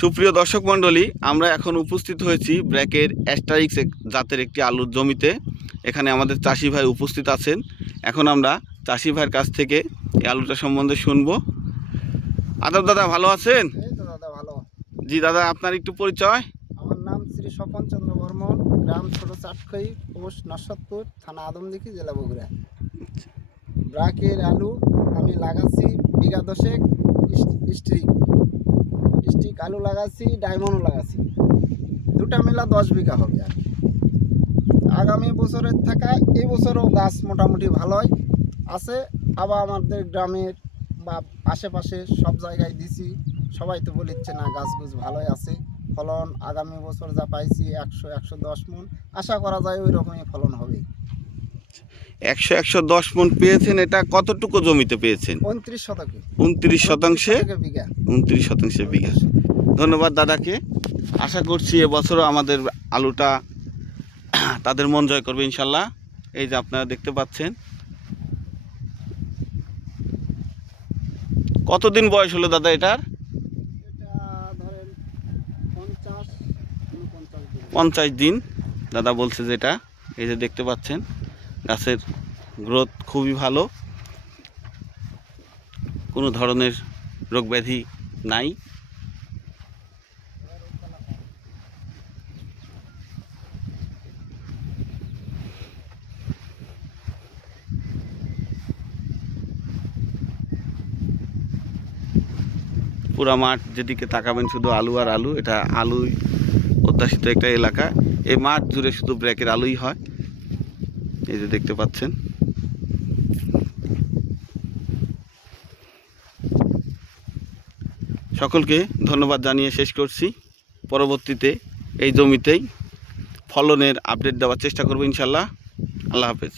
সুপ্রিয় দর্শক মণ্ডলী, আমরা এখন উপস্থিত হয়েছি ব্র্যাকের অ্যাস্টারিক্স জাতের একটি আলুর জমিতে। এখানে আমাদের চাষি ভাই উপস্থিত আছেন। এখন আমরা চাষি ভাইয়ের কাছ থেকে এই আলুটা সম্বন্ধে শুনবো। আদাব দাদা, ভালো আছেন? এই তো দাদা ভালো। জি দাদা, আপনার একটু পরিচয়। আমার নাম শ্রী স্বপন চন্দ্র বর্মন, গ্রাম ছোট চাটখই, পোস্ট নরসদপুর, থানা আদমদিঘি, জেলা বগুড়া। ব্রাকের আলু আমি লাগাচ্ছি বিঘা দশেক। স্টিক আলু লাগাচ্ছি, ডায়মন্ডও লাগাচ্ছি, দুটা মিলা 10 বিঘা হবে। আর আগামী বছরের থাকা এই বছরও গাছ মোটামুটি ভালোই আছে। আবার আমাদের গ্রামের বা আশেপাশে সব জায়গায় দিছি, সবাই তো বলিচ্ছে না গাছ ভালোই আছে। ফলন আগামী বছর যা পাইছি 100-110 মন, আশা করা যায় ওই রকমই ফলন হবে। 100-110 মণ পেয়েছেন। এটা কতটুকু জমিতে পেয়েছেন? 29 শতকে। 29 শতাংশে বিঘা। 29 শতাংশে বিঘা। ধন্যবাদ দাদাকে। আশা করছি এবছরও আমাদের আলুটা তাদের মন জয় করবে ইনশাল্লাহ। এই যে আপনারা দেখতে পাচ্ছেন। কতদিন বয়স হলো দাদা এটার? এটা ধরেন 50 দিন দাদা বলছে যেটা। এই যে দেখতে পাচ্ছেন, গাছের গ্রোথ খুবই ভালো, কোনো ধরনের রোগ ব্যাধি নাই। পুরা মাঠ যেদিকে তাকাবেন শুধু আলু আর আলু। এটা আলুই অধ্যাসিত একটা এলাকা। এই মাঠ জুড়ে শুধু ব্র্যাকের আলুই হয়। এই যে দেখতে পাচ্ছেন। সকলকে ধন্যবাদ জানিয়ে শেষ করছি। পরবর্তীতে এই জমিতেই ফলনের আপডেট দেওয়ার চেষ্টা করব ইনশাল্লাহ। আল্লাহ হাফেজ।